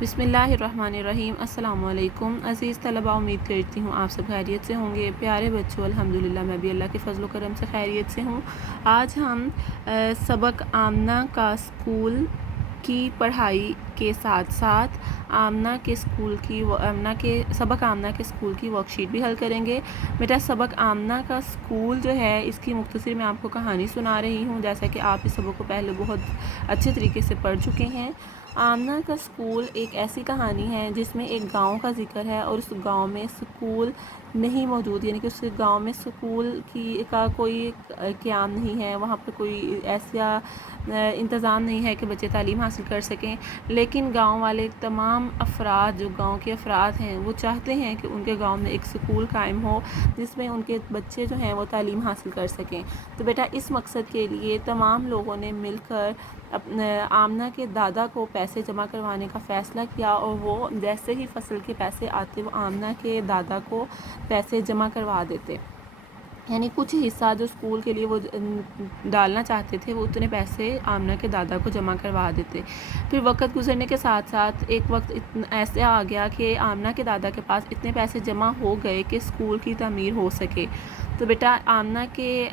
بسم اللہ الرحمن الرحیم۔ السلام علیکم عزیز طلباء، امید کرتی ہوں آپ سب خیریت سے ہوں گے۔ پیارے بچوں، الحمدللہ میں بھی اللہ کے فضل و کرم سے خیریت سے ہوں۔ آج ہم سبق آمنہ کا اسکول کی پڑھائی کے ساتھ ساتھ سبق آمنہ کے اسکول کی ورک شیٹ بھی حل کریں گے۔ بیٹا سبق آمنہ کا اسکول جو ہے، اس کی مختصر میں آپ کو کہانی سنا رہی ہوں، جیسا کہ آپ اس سبق کو پہلے بہت اچھے طریقے سے پڑھ چکے ہیں۔ آمنہ کا اسکول ایک ایسی کہانی ہے جس میں ایک گاؤں کا ذکر ہے اور اس گاؤں میں اسکول نہیں موجود، یعنی کہ اس گاؤں میں اسکول کا کوئی قیام نہیں ہے، وہاں پہ کوئی ایسا انتظام نہیں ہے کہ بچے تعلیم حاصل کر سکیں، لیکن گاؤں والے تمام افراد، جو گاؤں کے افراد ہیں، وہ چاہتے ہیں کہ ان کے گاؤں میں ایک اسکول قائم ہو جس میں ان کے بچے جو ہیں وہ تعلیم حاصل کر سکیں۔ تو بیٹا اس مقصد کے لیے تمام لوگوں نے مل کر آمنہ کے دادا کو پیسے جمع کروانے کا فیصلہ کیا، اور وہ جیسے ہی فصل کے پیسے آتے وہ آمنہ کے دادا کو پیسے جمع کروا دیتے، یعنی کچھ حصہ جو اسکول کے لیے وہ ڈالنا چاہتے تھے وہ اتنے پیسے آمنہ کے دادا کو جمع کروا دیتے۔ پھر وقت گزرنے کے ساتھ ساتھ ایک وقت ایسے آ گیا کہ آمنہ کے دادا کے پاس اتنے پیسے جمع ہو گئے کہ اسکول کی تعمیر ہو سکے۔ تو بیٹا آمنہ کے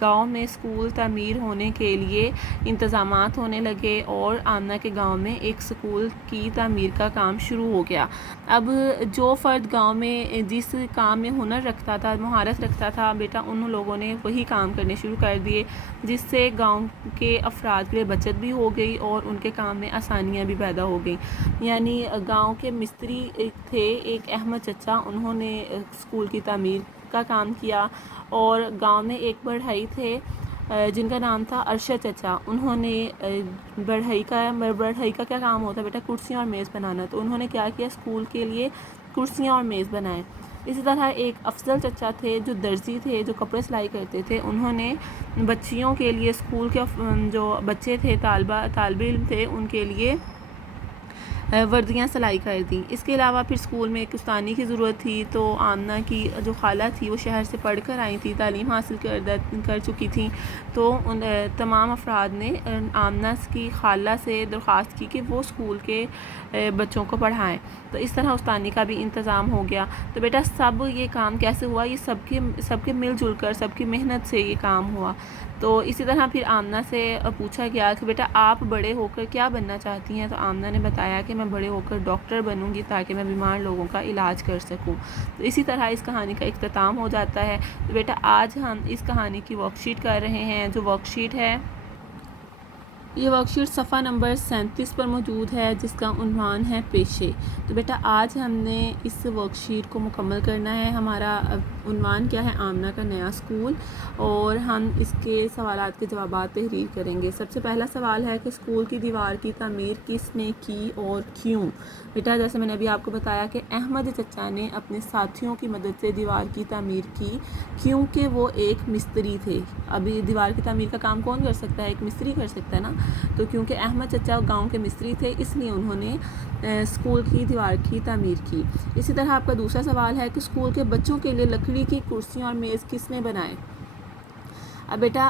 گاؤں میں اسکول تعمیر ہونے کے لیے انتظامات ہونے لگے اور آمنہ کے گاؤں میں ایک اسکول کی تعمیر کا کام شروع ہو گیا۔ اب جو فرد گاؤں میں جس کام میں ہنر رکھتا تھا، مہارت رکھتا تھا، بیٹا ان لوگوں نے وہی کام کرنے شروع کر دیے، جس سے گاؤں کے افراد کے لیے بچت بھی ہو گئی اور ان کے کام میں آسانیاں بھی پیدا ہو گئیں۔ یعنی گاؤں کے مستری تھے ایک احمد چچا، انہوں نے اسکول کی تعمیر کا کام کیا، اور گاؤں میں ایک بڑھئی تھے جن کا نام تھا ارشد چچا، انہوں نے بڑھئی کا کیا کام ہوتا ہے بیٹا؟ کرسیاں اور میز بنانا۔ تو انہوں نے کیا کیا؟ اسکول کے لیے کرسیاں اور میز بنائے۔ اسی طرح ایک افضل چچا تھے جو درزی تھے، جو کپڑے سلائی کرتے تھے، انہوں نے بچیوں کے لیے، اسکول کے جو بچے تھے، طالب علم تھے، ان کے لیے وردیاں سلائی کر دیں۔ اس کے علاوہ پھر اسکول میں ایک استانی کی ضرورت تھی، تو آمنہ کی جو خالہ تھی وہ شہر سے پڑھ کر آئی تھی، تعلیم حاصل کر چکی تھیں، تو ان تمام افراد نے آمنہ کی خالہ سے درخواست کی کہ وہ اسکول کے بچوں کو پڑھائیں۔ تو اس طرح استانی کا بھی انتظام ہو گیا۔ تو بیٹا سب یہ کام کیسے ہوا؟ یہ سب کے مل جل کر، سب کی محنت سے یہ کام ہوا۔ تو اسی طرح پھر آمنہ سے پوچھا گیا کہ بیٹا آپ بڑے ہو کر کیا بننا چاہتی ہیں؟ تو آمنہ نے بتایا کہ میں بڑے ہو کر ڈاکٹر بنوں گی تاکہ میں بیمار لوگوں کا علاج کر سکوں۔ تو اسی طرح اس کہانی کا اختتام ہو جاتا ہے۔ تو بیٹا آج ہم اس کہانی کی ورک شیٹ کر رہے ہیں، جو ورک شیٹ ہے، یہ ورک شیٹ صفحہ نمبر 37 پر موجود ہے، جس کا عنوان ہے پیشے۔ تو بیٹا آج ہم نے اس ورک شیٹ کو مکمل کرنا ہے۔ ہمارا عنوان کیا ہے؟ آمنہ کا نیا اسکول، اور ہم اس کے سوالات کے جوابات تحریر کریں گے۔ سب سے پہلا سوال ہے کہ اسکول کی دیوار کی تعمیر کس نے کی اور کیوں؟ بیٹا جیسے میں نے ابھی آپ کو بتایا کہ احمد چچا نے اپنے ساتھیوں کی مدد سے دیوار کی تعمیر کی، کیونکہ وہ ایک مستری تھے۔ ابھی دیوار کی تعمیر کا کام کون کر سکتا ہے؟ ایک مستری کر سکتا ہے نا۔ تو کیونکہ احمد چچا گاؤں کے مستری تھے، اس لیے انہوں نے اسکول کی دیوار کی تعمیر کی۔ اسی طرح آپ کا دوسرا سوال ہے کہ اسکول کے بچوں کے لیے لکڑی کی کرسیاں اور میز کس نے بنائے؟ اب بیٹا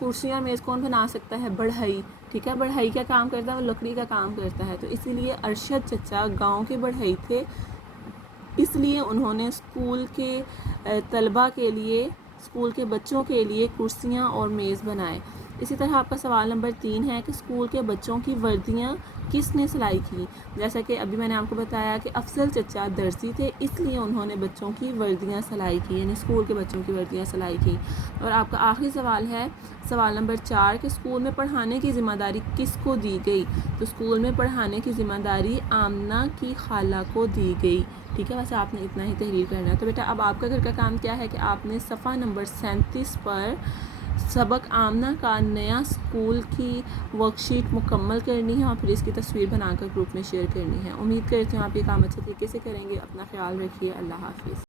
کرسیاں اور میز کون بنا سکتا ہے؟ بڑھئی، ٹھیک ہے۔ بڑھئی کیا کام کرتا ہے؟ وہ لکڑی کا کام کرتا ہے۔ تو اسی لیے ارشد چچا گاؤں کے بڑھئی تھے، اس لیے انہوں نے اسکول کے طلباء کے لیے، اسکول کے بچوں کے لیے کرسیاں اور میز بنائے۔ اسی طرح آپ کا سوال نمبر 3 ہے کہ اسکول کے بچوں کی وردیاں کس نے سلائی کی؟ جیسا کہ ابھی میں نے آپ کو بتایا کہ افضل چچا درزی تھے، اس لیے انہوں نے بچوں کی وردیاں سلائی کی، یعنی اسکول کے بچوں کی وردیاں سلائی کی۔ اور آپ کا آخری سوال ہے سوال نمبر 4 کہ اسکول میں پڑھانے کی ذمہ داری کس کو دی گئی؟ تو اسکول میں پڑھانے کی ذمہ داری آمنہ کی خالہ کو دی گئی، ٹھیک ہے۔ ویسے آپ نے اتنا ہی تحریر کرنا ہے۔ تو بیٹا اب آپ کا گھر کا کام کیا ہے کہ آپ نے صفحہ نمبر 37 پر سبق آمنہ کا نیا اسکول کی ورک شیٹ مکمل کرنی ہے، اور پھر اس کی تصویر بنا کر گروپ میں شیئر کرنی ہے۔ امید کرتی ہوں آپ یہ کام اچھے طریقے سے کریں گے۔ اپنا خیال رکھیے۔ اللہ حافظ۔